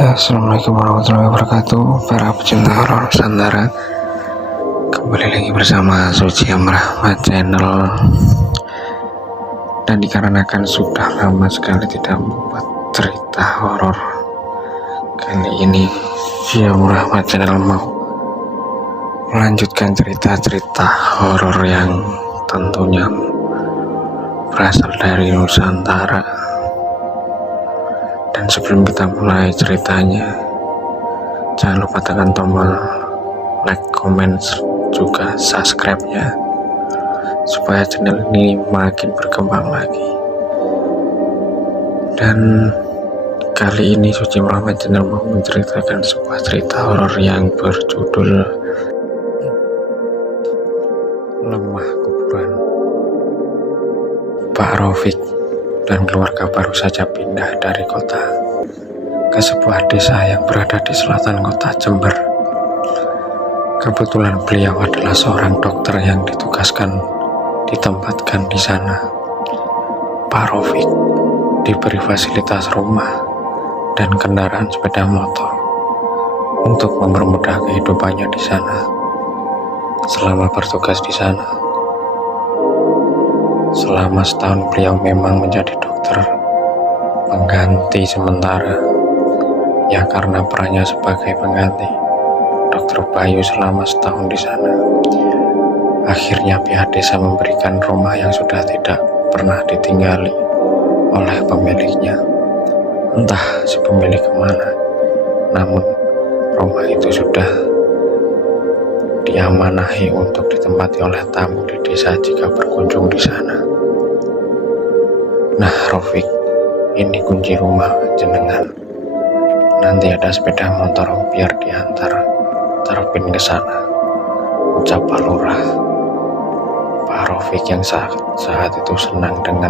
Ya, assalamualaikum warahmatullahi wabarakatuh. Para pecinta horor Nusantara, kembali lagi bersama Suci Amrahmat Channel. Dan dikarenakan sudah lama sekali tidak membuat cerita horor, kali ini Suci Amrahmat Channel mau melanjutkan cerita-cerita horor yang tentunya berasal dari Nusantara. Dan sebelum kita mulai ceritanya, jangan lupa tekan tombol like, comment, juga subscribe-nya, supaya channel ini makin berkembang lagi. Dan kali ini Suci Amrahmat Channel mau menceritakan sebuah cerita horor yang berjudul Lemah Kuburan. Pak Rafiq dan keluarga baru saja pindah dari kota ke sebuah desa yang berada di selatan kota Jember. Kebetulan beliau adalah seorang dokter yang ditempatkan di sana. Pak Rafiq diberi fasilitas rumah dan kendaraan sepeda motor untuk mempermudah kehidupannya di sana. Selama bertugas di sana, selama setahun beliau memang menjadi dokter pengganti sementara, ya karena perannya sebagai pengganti Dokter Bayu selama setahun di sana. Akhirnya pihak desa memberikan rumah yang sudah tidak pernah ditinggali oleh pemiliknya. Entah si pemilik kemana, namun rumah itu sudah diamanahi untuk ditempati oleh tamu di desa jika berkunjung di sana. Nah, Rafiq, ini kunci rumah jenengan. Nanti ada sepeda motor biar diantar terbin ke sana, ucap Pak Lurah. Pak Rafiq yang saat itu senang dengan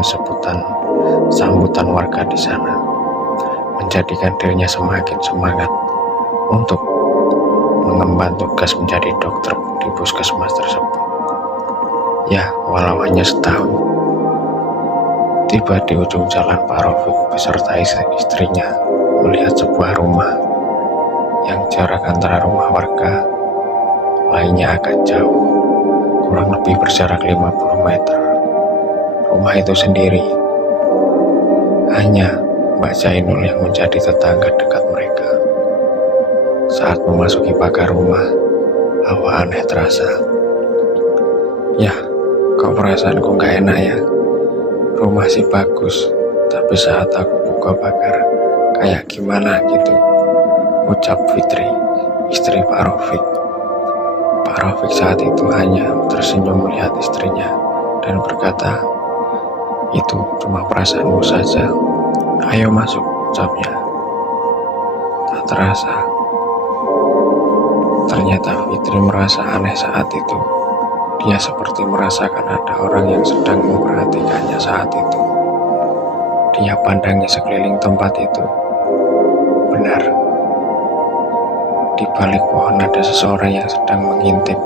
sambutan warga di sana, menjadikan dirinya semakin semangat untuk mengemban tugas menjadi dokter di puskesmas tersebut. Ya, walau hanya setahun. Tiba di ujung jalan, Pak Rafiq beserta istrinya melihat sebuah rumah yang jarak antara rumah warga lainnya agak jauh, kurang lebih berjarak 50 meter. Rumah itu sendiri, hanya Mbak Zainul yang menjadi tetangga dekat mereka. Saat memasuki pagar rumah, hawa aneh terasa. Ya, kok perasaanku gak enak ya? Rumah sih bagus, tapi saat aku buka pagar, kayak gimana gitu, ucap Fitri, istri Pak Rafiq. Pak Rafiq saat itu hanya tersenyum melihat istrinya dan berkata, "Itu cuma perasaanmu saja. Ayo masuk," ucapnya. Tak terasa, ternyata Fitri merasa aneh saat itu. Dia seperti merasakan ada orang yang sedang memperhatikannya saat itu. Dia pandangi sekeliling tempat itu. Benar, di balik pohon ada seseorang yang sedang mengintip.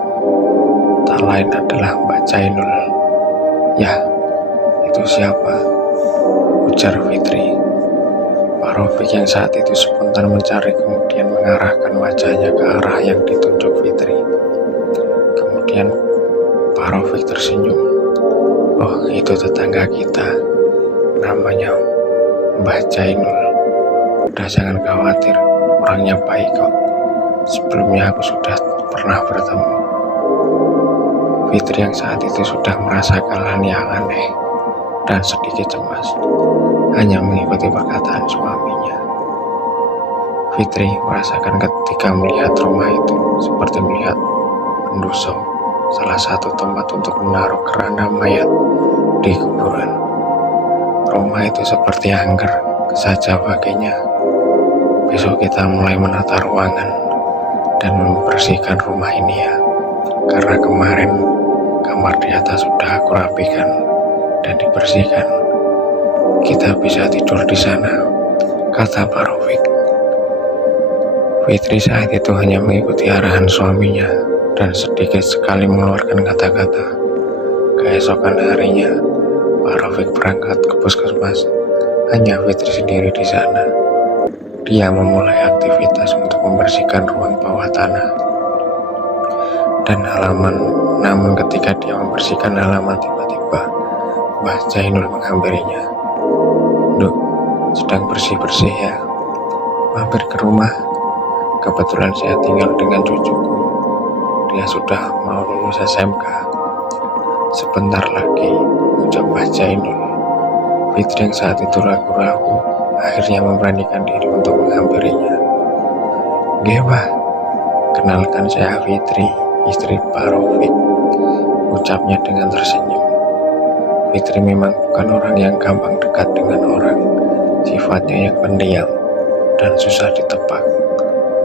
Tak lain adalah Mbak Zainul. "Ya, itu siapa?" ujar Fitri. Pak Rafiq yang saat itu spontan mencari, kemudian mengarahkan wajahnya ke arah yang ditunjuk Fitri. Kemudian Pak Rafiq tersenyum. "Oh, itu tetangga kita, namanya Mbah Zainul. Udah jangan khawatir, orangnya baik kok. Sebelumnya aku sudah pernah bertemu." Fitri yang saat itu sudah merasakan hal yang aneh dan sedikit cemas, hanya mengikuti perkataan suaminya. Fitri merasakan ketika melihat rumah itu seperti melihat pendusung, salah satu tempat untuk menaruh keranda mayat di kuburan. Rumah itu seperti angker saja baginya. "Besok kita mulai menata ruangan dan membersihkan rumah ini ya, karena kemarin kamar di atas sudah aku rapikan dan dibersihkan. Kita bisa tidur di sana," kata Pak Rafiq. Fitri saat itu hanya mengikuti arahan suaminya dan sedikit sekali mengeluarkan kata-kata. Keesokan harinya, Pak Rafiq berangkat ke puskesmas. Hanya Fitri sendiri di sana. Dia memulai aktivitas untuk membersihkan ruang bawah tanah dan halaman. Namun ketika dia membersihkan halaman, tiba-tiba Mbah Jainul menghampirinya. "Duk, sedang bersih-bersih ya? Mampir ke rumah. Kebetulan saya tinggal dengan cucuku. Dia sudah mau lulus SMK. Sebentar lagi," ucap Mbah Jainul. Fitri yang saat itu ragu-ragu akhirnya memberanikan diri untuk menghampirinya. "Nggih, Mbah. Kenalkan, saya Fitri, istri Pak Rafiq," ucapnya dengan tersenyum. Fitri memang bukan orang yang gampang dekat dengan orang. Sifatnya yang pendiam dan susah ditebak,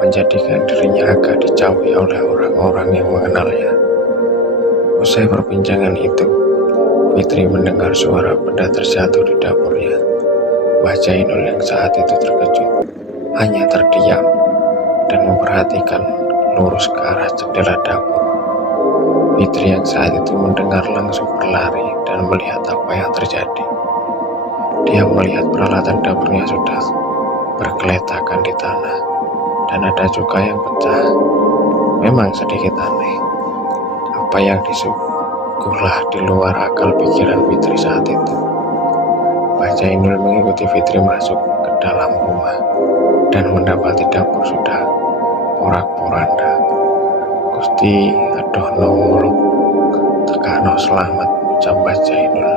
menjadikan dirinya agak dijauhi oleh orang-orang yang mengenalnya. Usai perbincangan itu, Fitri mendengar suara benda terjatuh di dapurnya. Mbah Jainul yang saat itu terkejut hanya terdiam dan memperhatikan lurus ke arah jendela dapur. Fitri yang saat itu mendengar langsung berlari dan melihat apa yang terjadi. Dia melihat peralatan dapurnya sudah bergeletakan di tanah dan ada juga yang pecah. Memang sedikit aneh. Apa yang disuguhlah di luar akal pikiran Fitri saat itu. Mbah Jainul mengikuti Fitri masuk ke dalam rumah dan mendapati dapur sudah porak-poranda. "Gusti adoh nomolok tekano selamat," ucap Mbah Jainul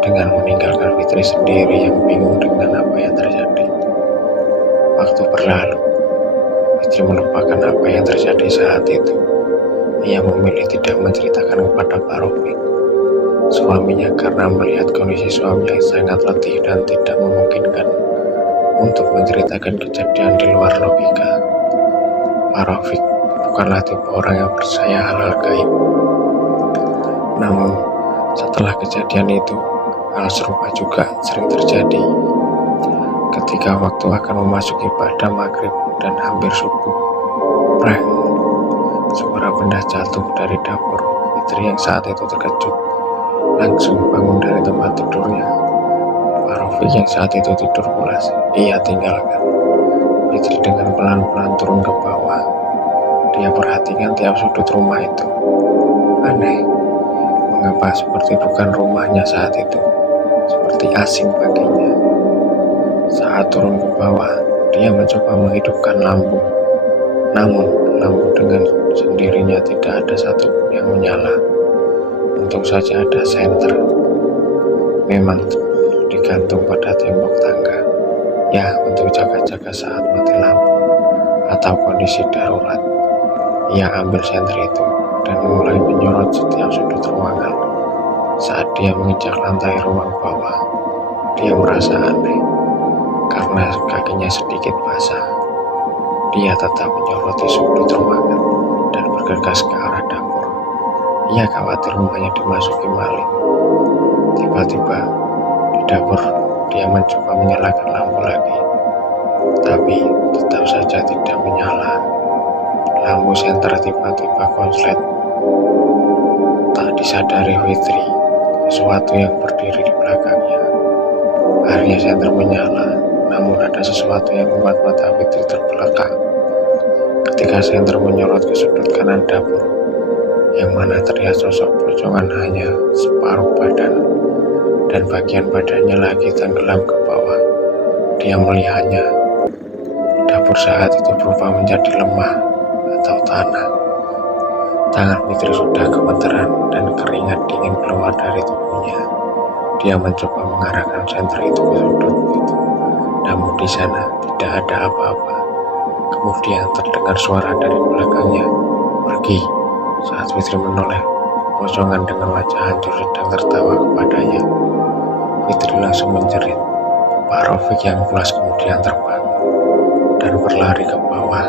dengan meninggalkan Fitri sendiri yang bingung dengan apa yang terjadi. Waktu berlalu, Fitri melupakan apa yang terjadi saat itu. Ia memilih tidak menceritakan kepada Pak Rafiq, suaminya, karena melihat kondisi suami yang sangat letih dan tidak memungkinkan untuk menceritakan kejadian di luar logika. Pak Rafiq bukanlah tipe orang yang percaya hal-hal gaib. Namun, setelah kejadian itu, hal serupa juga sering terjadi. Ketika waktu akan memasuki pada maghrib dan hampir subuh, preng, suara benda jatuh dari dapur. Fitri yang saat itu terkejut langsung bangun dari tempat tidurnya. Pak Rafiq yang saat itu tidur pulas ia tinggalkan. Fitri dengan pelan-pelan turun ke bawah. Dia perhatikan tiap sudut rumah itu. Aneh, mengapa seperti bukan rumahnya saat itu, seperti asing baginya. Saat turun ke bawah, dia mencoba menghidupkan lampu. Namun, lampu dengan sendirinya tidak ada satupun yang menyala. Untung saja ada senter, memang digantung pada tembok tangga, ya untuk jaga-jaga saat mati lampu atau kondisi darurat. Ia ambil senter itu dan mulai menyorot setiap sudut ruangan. Saat dia menginjak lantai ruang bawah, dia merasa aneh karena kakinya sedikit basah. Dia tetap menyoroti sudut ruangan dan bergegas ke arah dapur. Ia khawatir rumahnya dimasuki maling. Tiba-tiba di dapur dia mencoba menyalakan lampu lagi, tapi tetap saja tidak menyala. Lampu senter tiba-tiba konslet. Tak disadari Fitri, sesuatu yang berdiri di belakangnya. Akhirnya senter menyala, namun ada sesuatu yang membuat mata Fitri terbelakang. Ketika senter menyorot ke sudut kanan dapur, yang mana terlihat sosok pocongan hanya separuh badan, dan bagian badannya lagi tenggelam ke bawah. Dia melihatnya. Dapur saat itu berubah menjadi lemah atau tanah. Tangan Fitri sudah gemeteran dan keringat dingin keluar dari tubuhnya. Dia mencoba mengarahkan senter itu ke sudut itu, namun di sana tidak ada apa-apa. Kemudian terdengar suara dari belakangnya, "Pergi." Saat Fitri menoleh, pocongan dengan wajah hancur sedang tertawa kepadanya. Fitri langsung menjerit. Pak Rafiq yang pulas kemudian terbangun dan berlari ke bawah.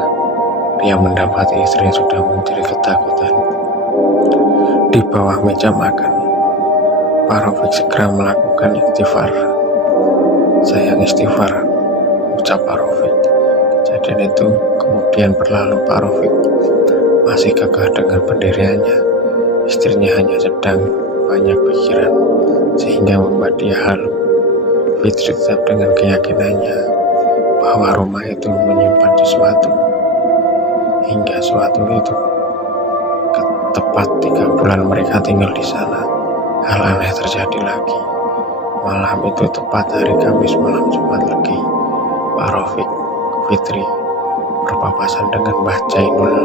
Dia mendapati istri yang sudah menjadi ketakutan di bawah meja makan. Pak Rafiq segera melakukan istighfar. "Sayang, istighfar," ucap Pak Rafiq. Kejadian itu kemudian berlalu. Pak Rafiq masih gagah dengan pendiriannya. Istrinya hanya sedang banyak pikiran sehingga membuat dia halu. Fitri tetap dengan keyakinannya. bahwa rumah itu menyimpan sesuatu. Hingga suatu itu tepat 3 bulan mereka tinggal di sana, hal aneh terjadi lagi. Malam itu tepat hari Kamis malam Jumat Legi, Pak Rafiq, Fitri berpapasan dengan Mbah Jainul.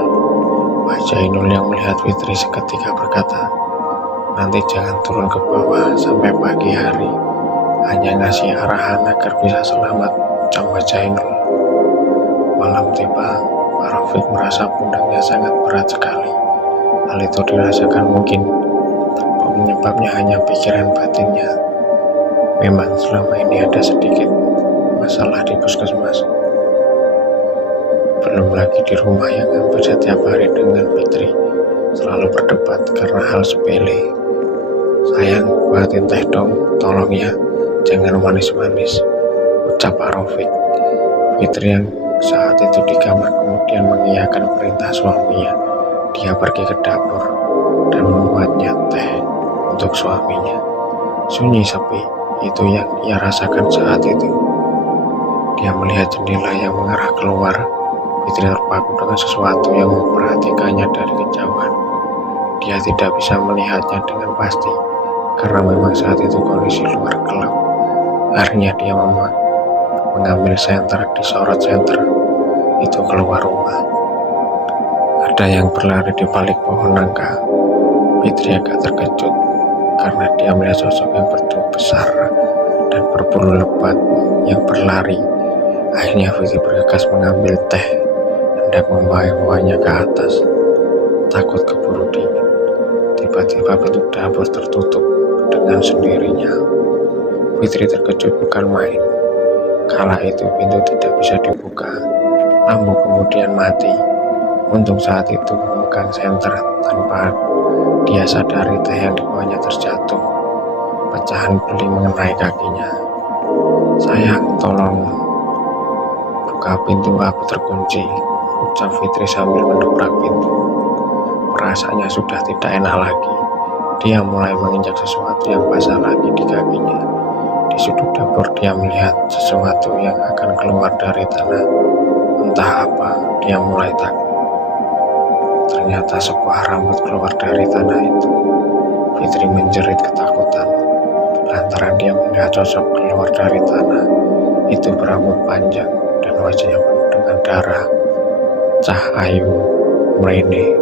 Mbah Jainul yang melihat Fitri seketika berkata, "Nanti jangan turun ke bawah sampai pagi hari, hanya ngasih arahan agar bisa selamat," ucap Mbah Jainul. Malam tiba, Pak Rafiq merasa pundaknya sangat berat sekali. Hal itu dirasakan mungkin penyebabnya hanya pikiran batinnya. Memang selama ini ada sedikit masalah di puskesmas. Belum lagi di rumah yang hampir setiap hari dengan Fitri selalu berdebat karena hal sepele. "Sayang, buatin teh dong, tolong ya, jangan manis-manis," ucap Pak Rafiq. Fitri yang saat itu di kamar kemudian mengiyakan perintah suaminya. Dia pergi ke dapur dan membuatnya teh untuk suaminya. Sunyi sepi, itu yang ia rasakan saat itu. Dia melihat jendela yang mengarah keluar. Fitri terpaku dengan sesuatu yang memperhatikannya dari kejauhan. Dia tidak bisa melihatnya dengan pasti, karena memang saat itu kondisi luar gelap. Akhirnya dia mengambil senter, disorot senter itu keluar rumah. Ada yang berlari di balik pohon nangka. Fitri agak terkejut karena dia melihat sosok yang bertubuh besar dan berbulu lebat yang berlari. Akhirnya Fitri bergegas mengambil teh, hendak membawanya ke atas. Takut keburu dingin. Tiba-tiba pintu dapur tertutup dengan sendirinya. Fitri terkejut bukan main. Kala itu pintu tidak bisa dibuka. Lampu kemudian mati. Untung saat itu memegang senter tanpa dia sadari teh yang dibawanya terjatuh. Pecahan beli mengenai kakinya. "Sayang, tolong buka pintu, aku terkunci," ucap Fitri sambil mendobrak pintu. Perasaannya sudah tidak enak lagi. Dia mulai menginjak sesuatu yang basah lagi di kakinya. Di sudut dapur dia melihat sesuatu yang akan keluar dari tanah. Entah apa, dia mulai takut. Ternyata sebuah rambut keluar dari tanah itu. Fitri menjerit ketakutan lantaran dia melihat sosok keluar dari tanah itu berambut panjang dan wajahnya penuh dengan darah. "Cah ayu, mrene,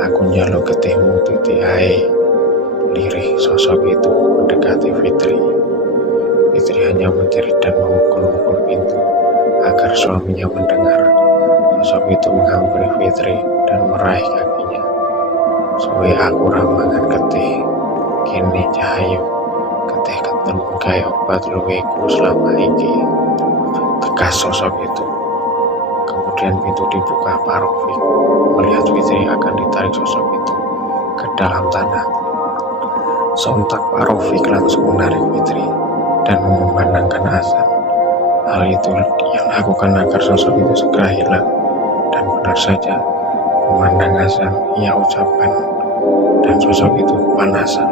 aku njaluk getihmu titik ae," lirih sosok itu mendekati Fitri. Fitri hanya menjerit dan memukul-mukul pintu agar suaminya mendengar. Sosok itu menghampiri Fitri dan meraih kakinya. "Suwe aku ramangan getih, kene Cahayu, getih ketemu gawe obat luweku selama iki," tegas sosok itu. Kemudian pintu dibuka. Pak Rafiq melihat Fitri akan ditarik sosok itu ke dalam tanah. Sontak Pak Rafiq langsung menarik Fitri dan memandangkan azan. Hal itu dia lakukan agar sosok itu segera hilang. Dan benar saja, memandang azan ia ucapkan, dan sosok itu kepanasan.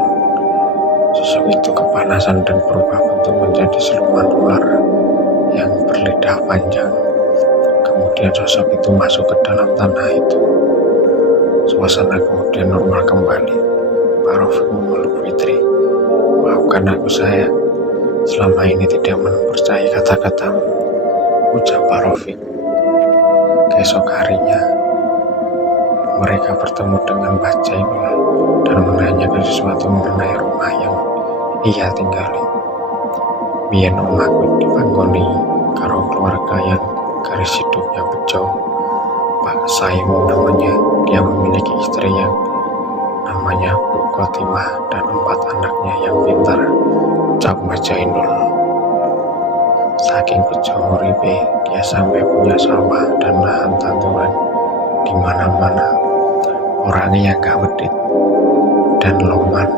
Sosok itu kepanasan dan berubah bentuk menjadi siluman ular yang berlidah panjang. Kemudian sosok itu masuk ke dalam tanah itu. Suasana kemudian normal kembali. Pak Rafiq memeluk Fitri. "Maafkan aku sayang, selama ini tidak mempercayai kata-katamu," ucap Pak Rafiq. Keesok harinya, mereka bertemu dengan Mbah Jainul dan menanyakan sesuatu mengenai rumah yang ia tinggali. "Biyen omahku dipanggoni karo keluarga yang garis hidupnya bejo, Pak Saimu namanya. Dia memiliki istri yang namanya Bu Khotimah dan 4 anaknya yang pintar," ucap Mbah Jainul. Saking bejo uripe, dia sampai punya sawah dan lahan tanduran di mana-mana. Orangnya gak wedit dan loman.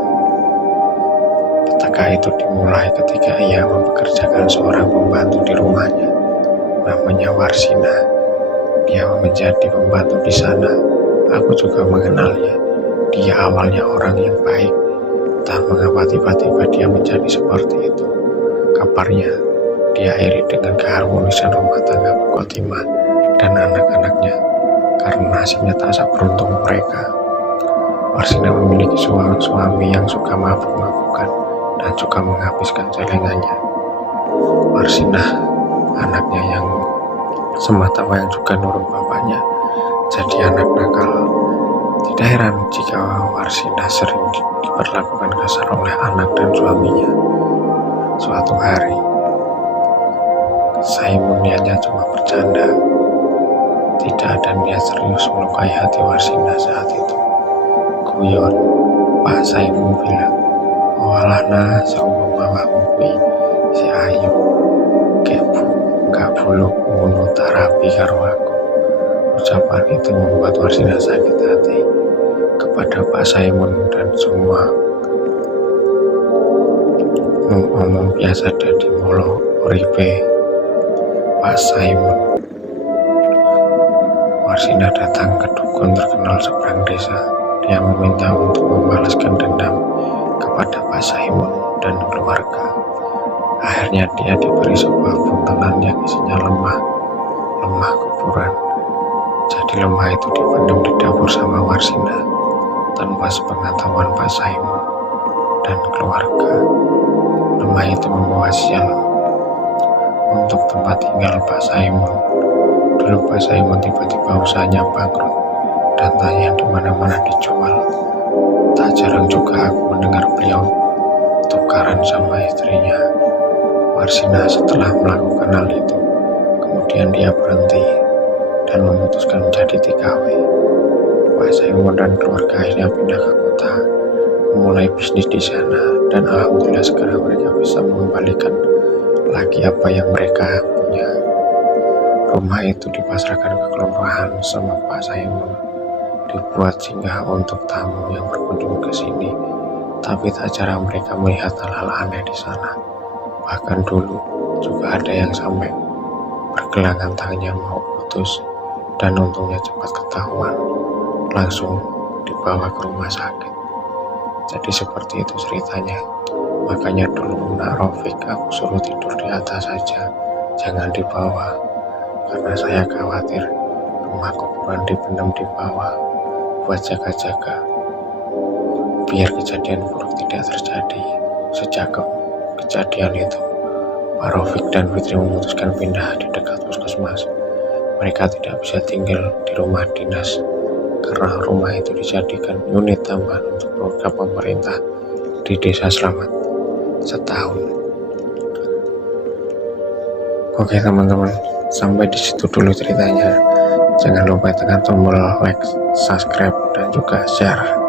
Petaka itu dimulai ketika ia mempekerjakan seorang pembantu di rumahnya, namanya Warsina. Dia menjadi pembantu di sana. Aku juga mengenalnya. Dia awalnya orang yang baik. Entah mengapa tiba-tiba dia menjadi seperti itu. Kabarnya diakhiri dengan keharmonisan rumah tangga pukul timah dan anak-anaknya karena nasibnya tak seberuntung mereka. Warsina memiliki seorang suami yang suka mabuk-mabukan dan juga menghabiskan celengannya. Warsina, anaknya yang semata yang juga nurut bapaknya, jadi anak nakal. Tidak heran jika Warsina sering diperlakukan kasar oleh anak dan suaminya. Suatu hari, Saimun niatnya cuma bercanda. Tidak ada niat serius melukai hati Warsina saat itu. Guyon, Pak Saimun bilang, "Walah nah, seumpama mamamu kuwi si ayu, gak buluk ngono terapi karo aku." Ucapan itu membuat Warsina sakit hati kepada Pak Saimun dan semua ngomong biasa dadi molo uripe Pak Saimun. Warsina datang ke dukun terkenal seberang desa. Dia meminta untuk membalaskan dendam kepada Pak Saimun dan keluarga. Akhirnya dia diberi sebuah buntelan yang isinya lemah kuburan. Jadi lemah itu dipendam di dapur sama Warsina tanpa sepengetahuan Pak Saimun dan keluarga. Lemah itu membawa sial untuk tempat tinggal Pak Saimun. Dulu Pak Saimun tiba-tiba usahanya bangkrut dan tanya di mana-mana dijual. Tak jarang juga aku mendengar beliau tukaran sama istrinya. Warsina setelah melakukan hal itu, kemudian dia berhenti dan memutuskan menjadi TKW. Pak Saimun dan keluarga akhirnya pindah ke kota, memulai bisnis di sana, dan alhamdulillah sekarang mereka bisa mengembalikan lagi apa yang mereka punya. Rumah itu dipasrahkan ke kelurahan sama Pak Saimun, dibuat singgah untuk tamu yang berkunjung ke sini. Tapi tak jarang mereka melihat hal-hal aneh di sana. Bahkan dulu juga ada yang sampai pergelangan tangannya mau putus, dan untungnya cepat ketahuan, langsung dibawa ke rumah sakit. Jadi seperti itu ceritanya. Makanya dulu Nak Rofik aku suruh tidur di atas saja, jangan di bawah, karena saya khawatir rumah kuburan dipendam di bawah buat jaga-jaga biar kejadian buruk tidak terjadi. Sejak kejadian itu, Pak Rofik dan Fitri memutuskan pindah di dekat puskesmas. Mereka tidak bisa tinggal di rumah dinas karena rumah itu dijadikan unit tambahan untuk program pemerintah di desa selama setahun. Oke teman-teman, sampai di situ dulu ceritanya. Jangan lupa tekan tombol like, subscribe, dan juga share.